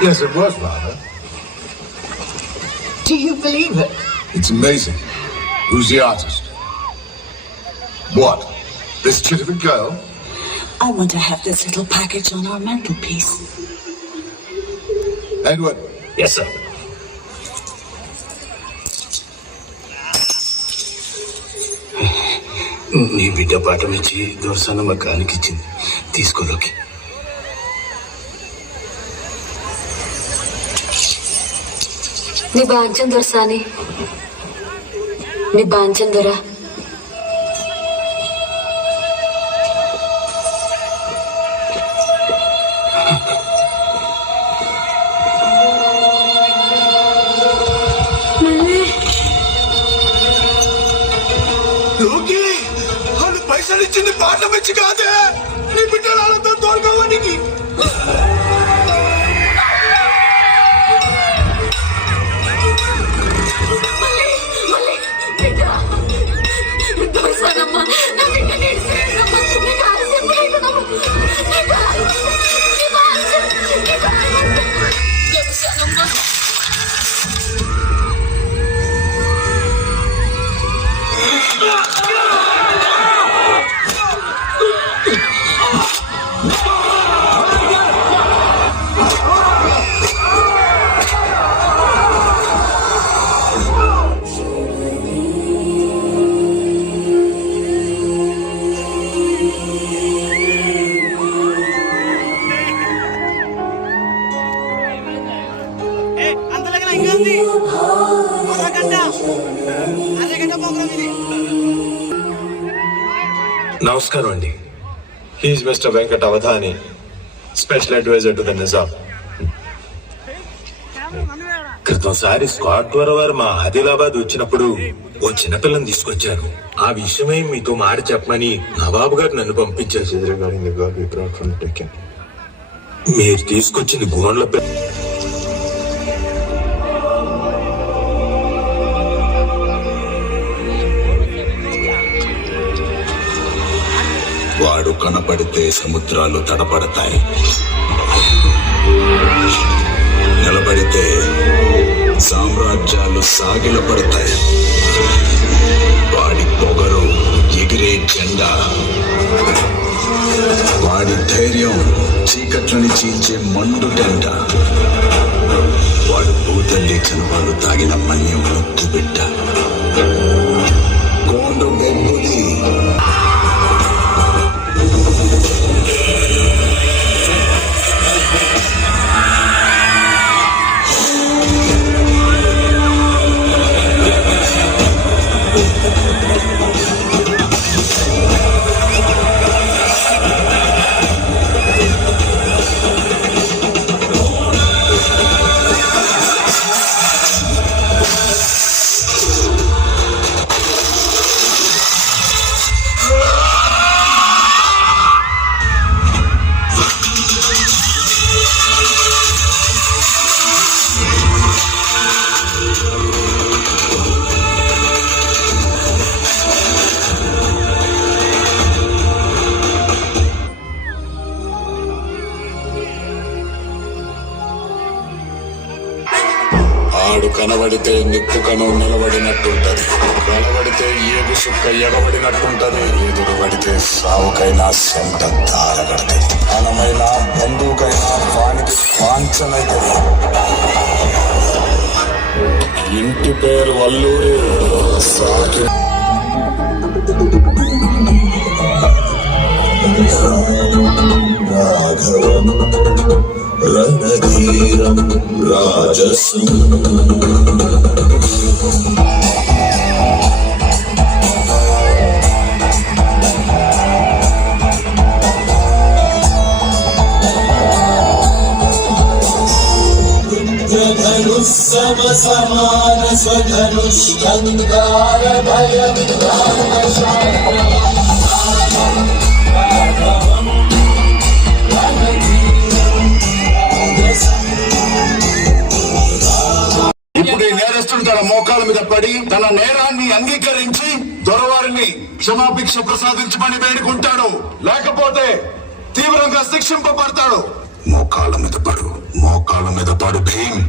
Yes, it was, Father. Do you believe it? It's amazing. Who's the artist? What? This chit of a girl? I want to have this little package on our mantelpiece. Edward, yes sir నీ బిడ్డ పాఠం ఇచ్చి దొరసన మా కానికి ఇచ్చింది తీసుకోలోకి నీ బాంచం దొరసాని నీ బాంచం దొర పైసలు ఇచ్చింది పాఠం ఇచ్చి కాదే. నీ బిడ్డలతో తోడుకోవడానికి దొరసానమ్మా Thank. నమస్కారం అండి. He's mister Venkat Avadhani special adviser to the Nizam క్రితంసారి Scott వారు మా ఆదిలాబాద్ వచ్చినప్పుడు ఓ చిన్నపిల్లని తీసుకొచ్చారు. ఆ విషయమై మీతో మాట చెప్పమని నవాబు గారు నన్ను పంపించారు. మీరు తీసుకొచ్చింది గోండ్ల పిల్ల వాడు కనపడితే సముద్రాలు తడపడతాయి. నిలబడితే సామ్రాజ్యాలు సాగిలపడతాయి. వాడి పొగరు ఎగిరే జెండా. వాడి ధైర్యం చీకట్లని చీల్చే మండు టెంట. వాడు భూతల్లి చనవాళ్ళు తాగిన మన్యం ముద్దు బిడ్డ గోండు బొబ్బులి నాడు కనబడితే నిప్పు కను నిలబడినట్టుంటది. కనబడితే ఏగు సుక్క ఎగబడినట్టుంటది. ఎదురు పడితే సావుకైనా సొంత దారగడతాయి ప్రాణమైనా బంధువుకైనా వానికి వాంఛనైతది ఇంటి పేరు వల్లూరి. సాకి రాఘవం రణధీరం वीरं राजसम् समसमान स्वधनुष्यङ्गार भयं ఈ తన మోకాల మీద పడి తన నేరాన్ని అంగీకరించి దొరవారిని క్షమాభిక్ష ప్రసాదించమని వేడుకుంటాడు. లేకపోతే తీవ్రంగా శిక్షింపబడతాడు. మోకాళ్ళ మీద పడు మోకాళ్ళ మీద పడు భీమ్.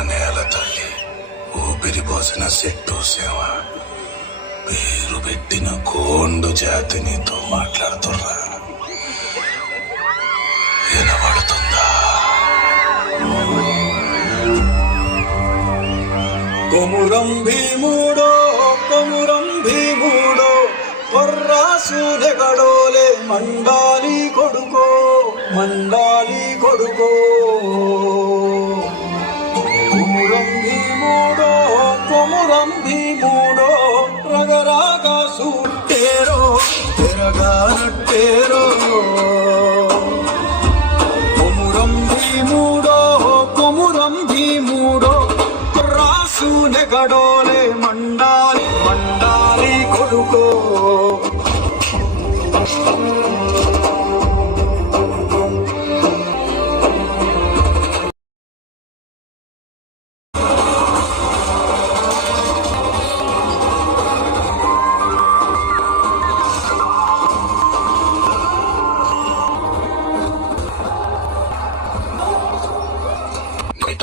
నేల తల్లి. ఊపిరి పోసిన చెట్టు సేవ పేరు పెట్టిన కోండు జాతి నీతో మాట్లాడుతుర్రా. వినబడుతుందా? కొమురం భీముడో కొమురం భీముడో కొర్రాసు నెగడోలే మండాలి కొడుకో మండాలి కొడుకో. రాసు నెగడోలే మండాలి మండాలి కొడుకో బయట